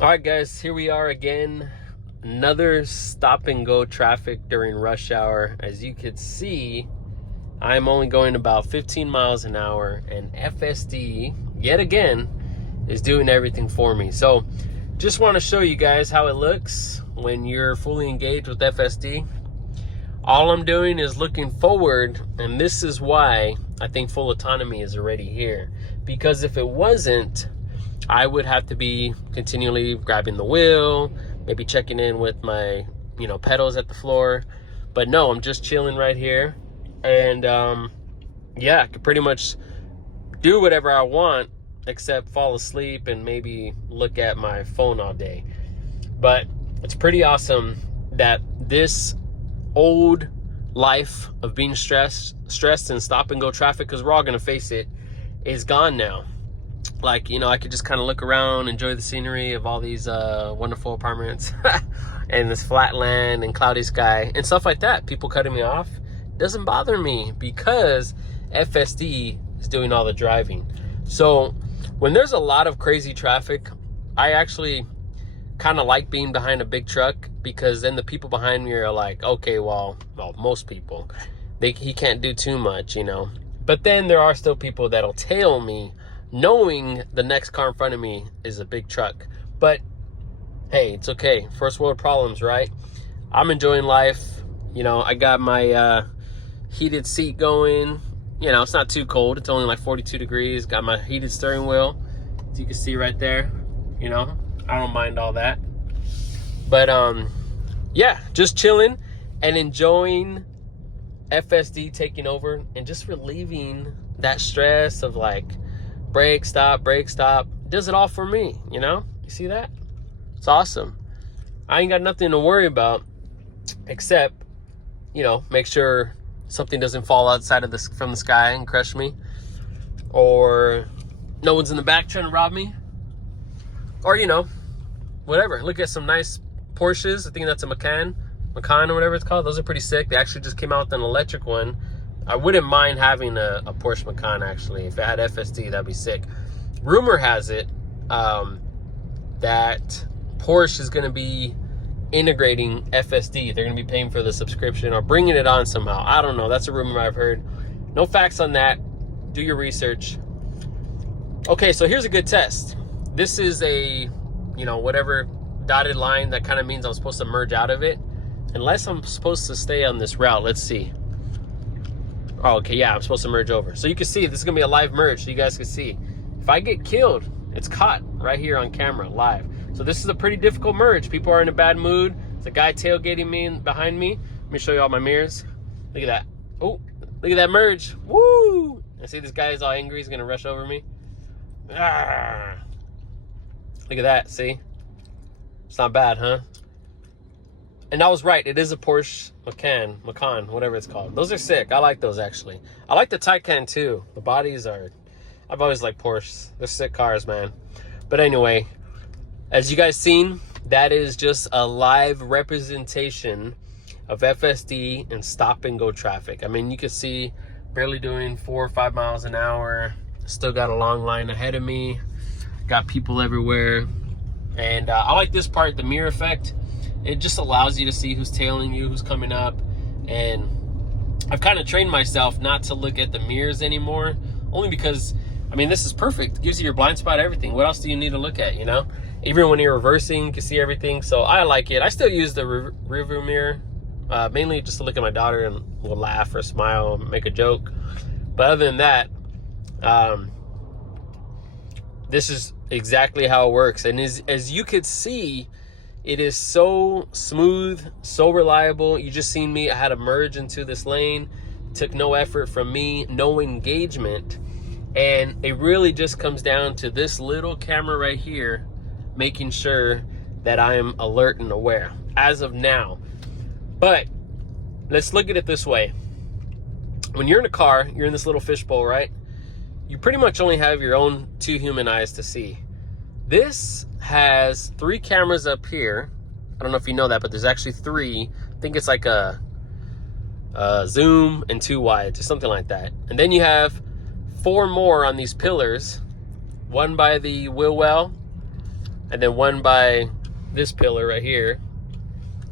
All right, guys, here we are again. Another stop and go traffic during rush hour. As you can see, I'm only going about 15 miles an hour, and FSD, yet again, is doing everything for me. So just want to show you guys how it looks when you're fully engaged with FSD. All I'm doing is looking forward, and this is why I think full autonomy is already here. Because if it wasn't, I would have to be continually grabbing the wheel, maybe checking in with my, pedals at the floor. But no, I'm just chilling right here. And yeah, I could pretty much do whatever I want except fall asleep and maybe look at my phone all day. But it's pretty awesome that this old life of being stressed and stop and go traffic, because we're all gonna face it, is gone now. Like, I could just kind of look around, enjoy the scenery of all these wonderful apartments and this flat land and cloudy sky and stuff like that. People cutting me off doesn't bother me because FSD is doing all the driving. So when there's a lot of crazy traffic, I actually kind of like being behind a big truck, because then the people behind me are like, okay, well, most people, he can't do too much, But then there are still people that'll tail me, knowing the next car in front of me is a big truck. But hey, it's okay. First world problems, right? I'm enjoying life. I got my heated seat going. It's not too cold. It's only like 42 degrees. Got my heated steering wheel, as you can see right there. I don't mind all that. But yeah, just chilling and enjoying FSD taking over and just relieving that stress of like, brake, stop, does it all for me, You see that? It's awesome. I ain't got nothing to worry about except, make sure something doesn't fall outside of from the sky and crush me, or no one's in the back trying to rob me, or, whatever. Look at some nice Porsches. I think that's a Macan or whatever it's called. Those are pretty sick. They actually just came out with an electric one. I wouldn't mind having a Porsche Macan, actually. If it had FSD, that'd be sick. Rumor has it that Porsche is going to be integrating FSD. They're going to be paying for the subscription or bringing it on somehow. I don't know. That's a rumor I've heard. No facts on that. Do your research. Okay, so here's a good test. This is a, whatever dotted line. That kind of means I'm supposed to merge out of it. Unless I'm supposed to stay on this route. Let's see. Oh, okay, yeah, I'm supposed to merge over. So you can see, this is going to be a live merge, so you guys can see. If I get killed, it's caught right here on camera, live. So this is a pretty difficult merge. People are in a bad mood. There's a guy tailgating me behind me. Let me show you all my mirrors. Look at that. Oh, look at that merge. Woo! I see this guy is all angry. He's going to rush over me. Ah. Look at that, see? It's not bad, huh? And I was right. It is a Porsche Macan, whatever it's called. Those are sick. I like those, actually. I like the Taycan, too. The bodies are... I've always liked Porsches. They're sick cars, man. But anyway, as you guys seen, that is just a live representation of FSD and stop and go traffic. I mean, you can see barely doing 4 or 5 miles an hour. Still got a long line ahead of me. Got people everywhere. And I like this part, the mirror effect. It just allows you to see who's tailing you, who's coming up. And I've kind of trained myself not to look at the mirrors anymore. Only because, I mean, this is perfect. It gives you your blind spot, everything. What else do you need to look at, Even when you're reversing, you can see everything. So I like it. I still use the rearview mirror. Mainly just to look at my daughter and we'll laugh or smile and make a joke. But other than that, this is exactly how it works. And as you could see, it is so smooth, so reliable. You just seen me. I had to merge into this lane. It took no effort from me, no engagement. And it really just comes down to this little camera right here, making sure that I am alert and aware as of now. But let's look at it this way. When you're in a car, you're in this little fishbowl, right? You pretty much only have your own 2 human eyes to see. This has 3 cameras up here. I don't know if you know that, but there's actually 3. I think it's like a zoom and 2 wides or something like that. And then you have 4 more on these pillars. 1 by the wheel well, and then one by this pillar right here,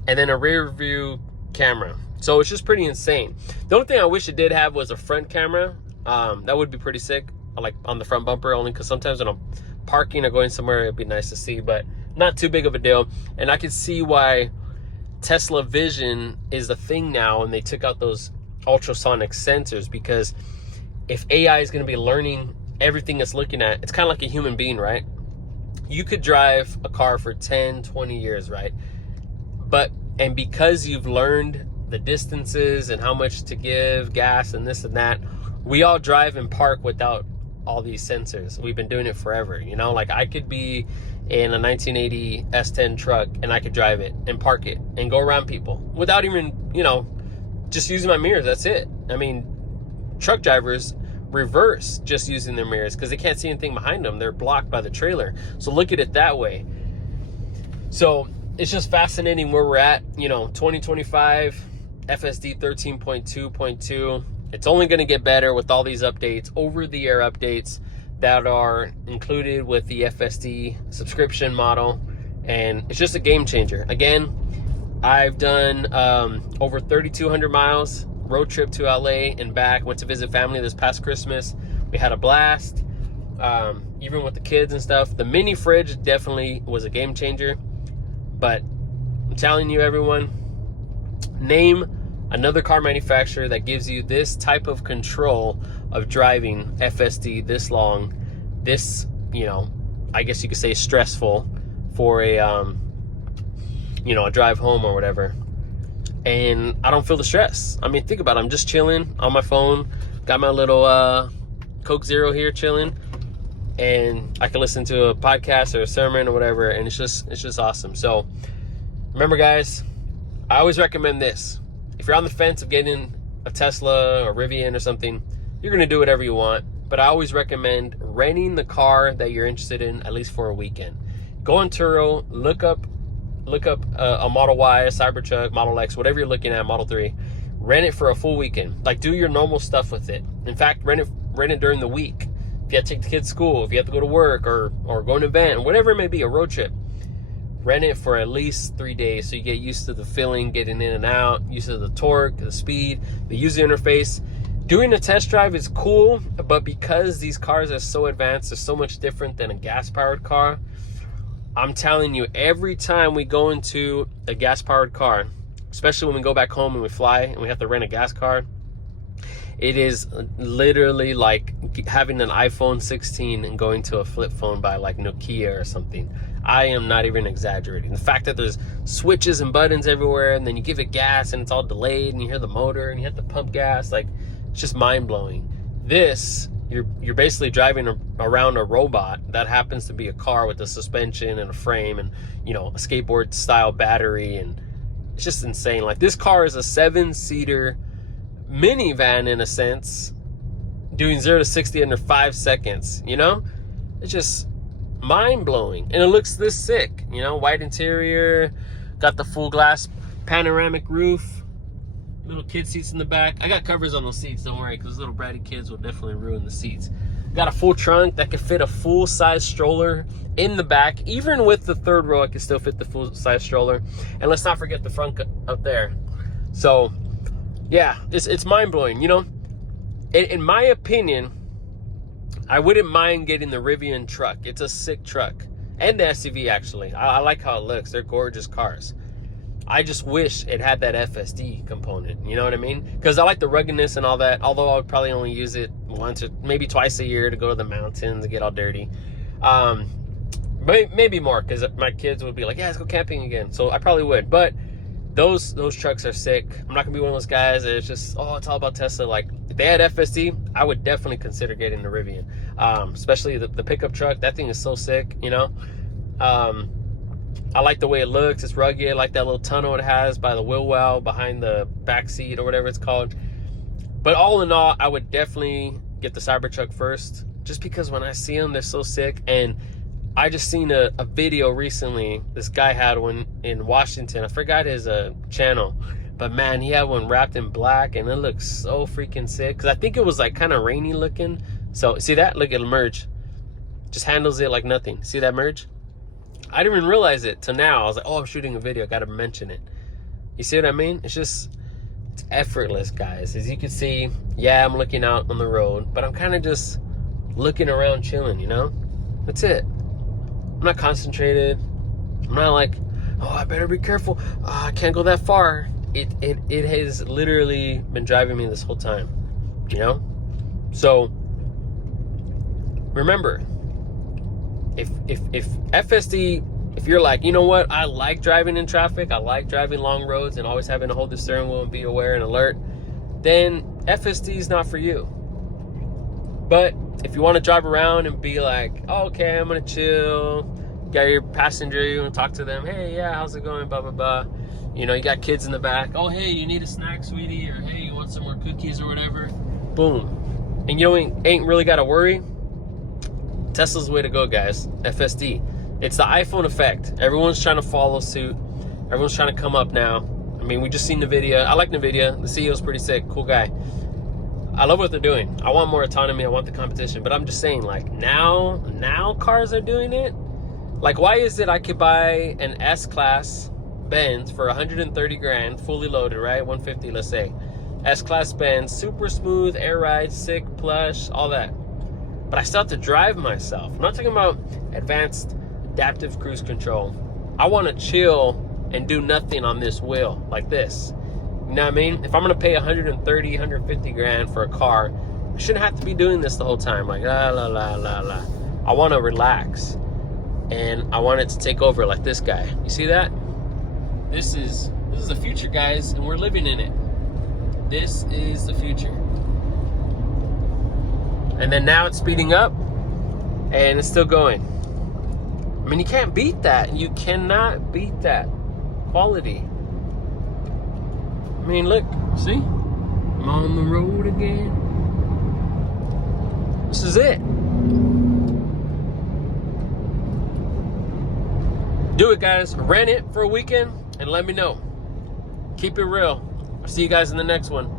and then a rear view camera. So it's just pretty insane. The only thing I wish it did have was a front camera. That would be pretty sick, like on the front bumper, only because sometimes when I'm parking or going somewhere, it'd be nice to see, but not too big of a deal. And I can see why Tesla Vision is the thing now, and they took out those ultrasonic sensors, because if AI is going to be learning everything it's looking at, it's kind of like a human being, right? You could drive a car for 10, 20 years, right? And because you've learned the distances and how much to give gas and this and that, we all drive and park without all these sensors. We've been doing it forever, you know? Like, I could be in a 1980 S10 truck and I could drive it and park it and go around people without even, you know, just using my mirrors. That's it. I mean, truck drivers reverse just using their mirrors because they can't see anything behind them. They're blocked by the trailer. So look at it that way. So it's just fascinating where we're at, you know, 2025, FSD 13.2.2. It's only going to get better with all these updates, over-the-air updates that are included with the FSD subscription model. And it's just a game changer. Again, I've done over 3,200 miles road trip to LA and back. Went to visit family this past Christmas. We had a blast, even with the kids and stuff. The mini fridge definitely was a game changer. But I'm telling you, everyone, name another car manufacturer that gives you this type of control of driving FSD this long, this, you know, I guess you could say stressful for a, you know, a drive home or whatever. And I don't feel the stress. I mean, think about it. I'm just chilling on my phone. Got my little Coke Zero here chilling. And I can listen to a podcast or a sermon or whatever. And it's just awesome. So remember, guys, I always recommend this. If you're on the fence of getting a Tesla or Rivian or something, you're going to do whatever you want. But I always recommend renting the car that you're interested in, at least for a weekend. Go on Turo, look up a Model Y, a Cybertruck, Model X, whatever you're looking at, Model 3. Rent it for a full weekend. Like, do your normal stuff with it. In fact, rent it during the week. If you have to take the kids to school, if you have to go to work or go to an event, whatever it may be, a road trip, rent it for at least 3 days so you get used to the feeling, getting in and out, used to the torque, the speed, the user interface. Doing a test drive is cool, but because these cars are so advanced, they're so much different than a gas-powered car. I'm telling you, every time we go into a gas-powered car, especially when we go back home and we fly and we have to rent a gas car, it is literally like having an iPhone 16 and going to a flip phone by like Nokia or something. I am not even exaggerating. The fact that there's switches and buttons everywhere, and then you give it gas and it's all delayed, and you hear the motor and you have to pump gas, like, it's just mind-blowing. This, you're basically driving around a robot that happens to be a car with a suspension and a frame and, you know, a skateboard style battery, and it's just insane. Like, this car is a 7-seater minivan in a sense, doing 0 to 60 under 5 seconds, you know? It's just mind-blowing. And it looks this sick, you know? White interior, got the full glass panoramic roof, little kid seats in the back. I got covers on those seats, don't worry, because little bratty kids will definitely ruin the seats. Got a full trunk that could fit a full-size stroller in the back. Even with the third row, I can still fit the full-size stroller. And let's not forget the front up there. So yeah, it's mind-blowing, you know? In my opinion, I wouldn't mind getting the Rivian truck. It's a sick truck. And the SUV, actually. I like how it looks. They're gorgeous cars. I just wish it had that FSD component, you know what I mean? Because I like the ruggedness and all that, although I would probably only use it once or maybe twice a year to go to the mountains and get all dirty. Maybe more, because my kids would be like, yeah, let's go camping again. So I probably would. But those trucks are sick. I'm not gonna be one of those guys that it's just, oh, it's all about Tesla. Like, if they had FSD, I would definitely consider getting the Rivian, especially the pickup truck. That thing is so sick, you know. I like the way it looks. It's rugged. I like that little tunnel it has by the wheel well behind the back seat or whatever it's called. But all in all, I would definitely get the Cybertruck first, just because when I see them, they're so sick. And I just seen a video recently. This guy had one in Washington. I forgot his channel, but man, he had one wrapped in black, and it looks so freaking sick. Because I think it was like kind of rainy looking. So see that? Look, it'll merge. Just handles it like nothing. See that merge? I didn't even realize it till now. I was like, oh, I'm shooting a video, I gotta mention it. You see what I mean? It's effortless, guys. As you can see, yeah, I'm looking out on the road, but I'm kind of just looking around, chilling, you know? That's it. I'm not concentrated. I'm not like, oh, I better be careful. Oh, I can't go that far. It has literally been driving me this whole time, you know? So remember, if FSD, if you're like, you know what, I like driving in traffic, I like driving long roads and always having to hold the steering wheel and be aware and alert, then FSD is not for you. But if you want to drive around and be like, oh, okay, I'm gonna chill, got your passenger, you want to talk to them, hey, yeah, how's it going, blah blah blah, you know, you got kids in the back, oh, hey, you need a snack, sweetie, or hey, you want some more cookies or whatever, boom, and you ain't really got to worry. Tesla's the way to go, guys. FSD. It's the iPhone effect. Everyone's trying to follow suit. Everyone's trying to come up now. I mean, we just seen NVIDIA. I like NVIDIA. The CEO's pretty sick. Cool guy. I love what they're doing. I want more autonomy. I want the competition. But I'm just saying, like, now cars are doing it. Like, why is it I could buy an S-Class Benz for 130 grand, fully loaded, right? 150, let's say. S-Class Benz, super smooth, air ride, sick, plush, all that. But I still have to drive myself. I'm not talking about advanced adaptive cruise control. I want to chill and do nothing on this wheel like this. You know what I mean? If I'm going to pay 130, 150 grand for a car, I shouldn't have to be doing this the whole time. Like, la, la, la, la, la. I want to relax. And I want it to take over like this guy. You see that? This is the future, guys, and we're living in it. This is the future. And then now it's speeding up and it's still going. I mean, you can't beat that. You cannot beat that quality. I mean, look, see? I'm on the road again. This is it. Do it, guys. Rent it for a weekend and let me know. Keep it real. I'll see you guys in the next one.